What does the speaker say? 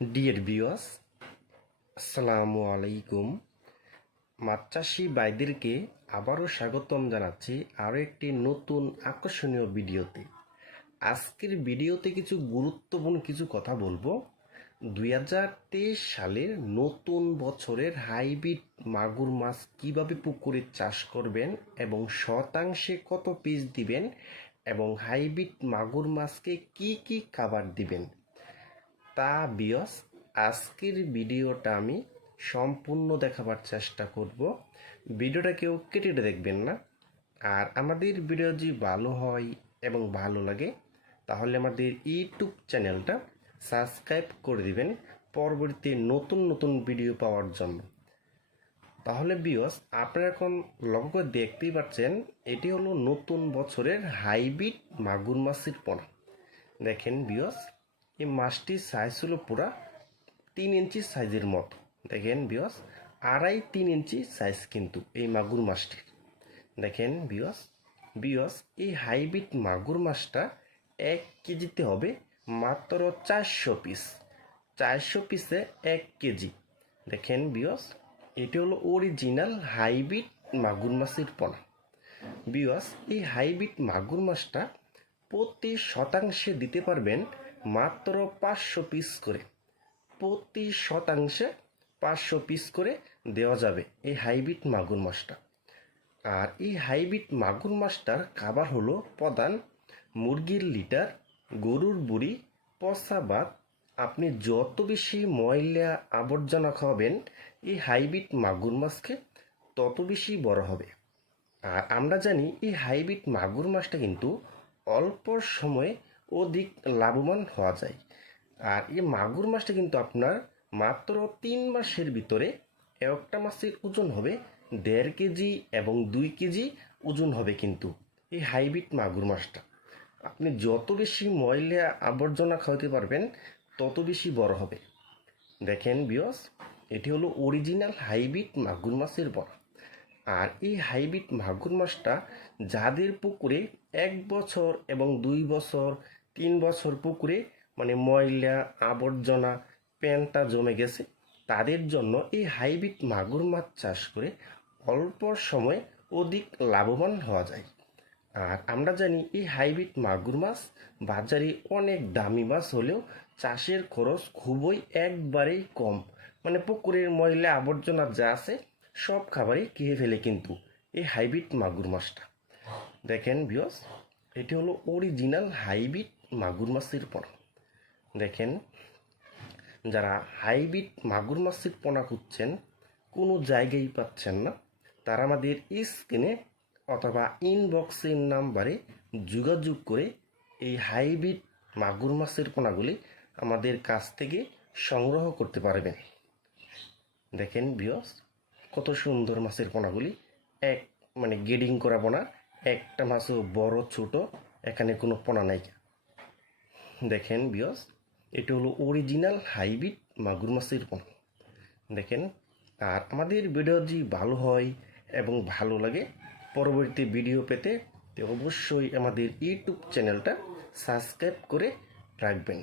Deer বিওয়াস আসসালামু আলাইকুম। মাছ চাষি ভাইদেরকে আবারও স্বাগতম জানাচ্ছি আরও একটি নতুন আকর্ষণীয় ভিডিওতে। আজকের ভিডিওতে কিছু গুরুত্বপূর্ণ কিছু কথা বলব। দুই হাজার তেইশ সালের নতুন বছরের হাইব্রিড মাগুর মাছ কীভাবে পুকুরে চাষ করবেন এবং শতাংশে কত পিস দিবেন এবং হাইব্রিড মাগুর মাছকে কি কি খাবার দিবেন তা বিয়স আজকের ভিডিওটা আমি সম্পূর্ণ দেখাবার চেষ্টা করব। ভিডিওটা কেউ কেটে দেখবেন না। আর আমাদের ভিডিও যদি ভালো হয় এবং ভালো লাগে, তাহলে আমাদের ইউটিউব চ্যানেলটা সাবস্ক্রাইব করে দিবেন পরবর্তী নতুন নতুন ভিডিও পাওয়ার জন্য। তাহলে বিয়স, আপনারা এখন লক্ষ্য করে দেখতেই পাচ্ছেন, এটি হলো নতুন বছরের হাইব্রিড মাগুর মাছের পোনা। দেখেন বিয়স এই মাছটির সাইজ হলো পুরা তিন ইঞ্চি সাইজের মতো। দেখেন বিয়স আড়াই তিন ইঞ্চি সাইজ কিন্তু এই মাগুর মাছটির। দেখেন বিয়স বিয়স এই হাইব্রিড মাগুর মাছটা এক কেজিতে হবে মাত্র চারশো পিস চারশো পিসে এক কেজি। দেখেন বিয়স এটি হলো অরিজিনাল হাইব্রিড মাগুর মাছের পোনা। বিয়স এই হাইব্রিড মাগুর মাছটা প্রতি শতাংশে দিতে পারবেন মাত্র পাঁচশো পিস করে। প্রতি শতাংশে পাঁচশো পিস করে দেওয়া যাবে এই হাইব্রিড মাগুর মাছটা। আর এই হাইব্রিড মাগুর মাছটার খাবার হলো প্রধান মুরগির লিটার, গরুর বুড়ি, পচা ভাত। আপনি যত বেশি ময়লা আবর্জনা খাওয়াবেন, এই হাইব্রিড মাগুর মাছকে তত বেশি বড় হবে। আর আমরা জানি এই হাইব্রিড মাগুর মাছটা কিন্তু অল্প সময়ে অধিক লাভবান হওয়া যায়। আর এই মাগুর মাছটা কিন্তু আপনার মাত্র তিন মাসের ভিতরে একটা মাছের ওজন হবে দেড় কেজি এবং দুই কেজি ওজন হবে কিন্তু এই হাইব্রিড মাগুর মাছটা। আপনি যত বেশি ময়লা আবর্জনা খাওয়াতে পারবেন, তত বেশি বড় হবে। দেখেন বিয়স এটি হলো অরিজিনাল হাইব্রিড মাগুর মাছের বড়। আর এই হাইব্রিড মাগুর মাছটা যাদের পুকুরে এক বছর এবং দুই বছর তিন বছর পুকুরে মানে ময়লা, আবর্জনা প্যান্টটা জমে গেছে। তাদের জন্য এই হাইব্রিড মাগুর মাছ চাষ করে অল্প সময়ে অধিক লাভবান হওয়া যায়। আর আমরা জানি এই হাইব্রিড মাগুর মাছ বাজারে অনেক দামি মাছ হলেও চাষের খরচ খুবই একবারেই কম। মানে পুকুরের ময়লা, আবর্জনা যা আছে, সব খাবারই খেয়ে ফেলে কিন্তু এই হাইব্রিড মাগুর মাছটা। দেখেন বিয়স এটি হলো অরিজিনাল হাইব্রিড মাগুর মাছের পোনা। দেখেন, যারা হাইব্রিড মাগুর মাছের পোনা খুঁজছেন, কোনো জায়গায় পাচ্ছেন না। তারা আমাদের স্ক্রিনে অথবা ইনবক্সের নাম্বারে যোগাযোগ করে এই হাইব্রিড মাগুর মাছের পোনাগুলি আমাদের কাছ থেকে সংগ্রহ করতে পারবেন। দেখেন বিয়স কত সুন্দর মাছের পোনাগুলি, এক মানে গেডিং করা পোনা। একটা মাছও বড়, ছোট, এখানে কোনো পোনা নাই। দেখেন বিয়স এটা হলো অরিজিনাল হাইব্রিড মাগুর মাছের পোনা। দেখেন, আর আমাদের ভিডিও যদি ভালো হয় এবং ভালো লাগে, পরবর্তী ভিডিও পেতে অবশ্যই আমাদের ইউটিউব চ্যানেলটা সাবস্ক্রাইব করে রাখবেন।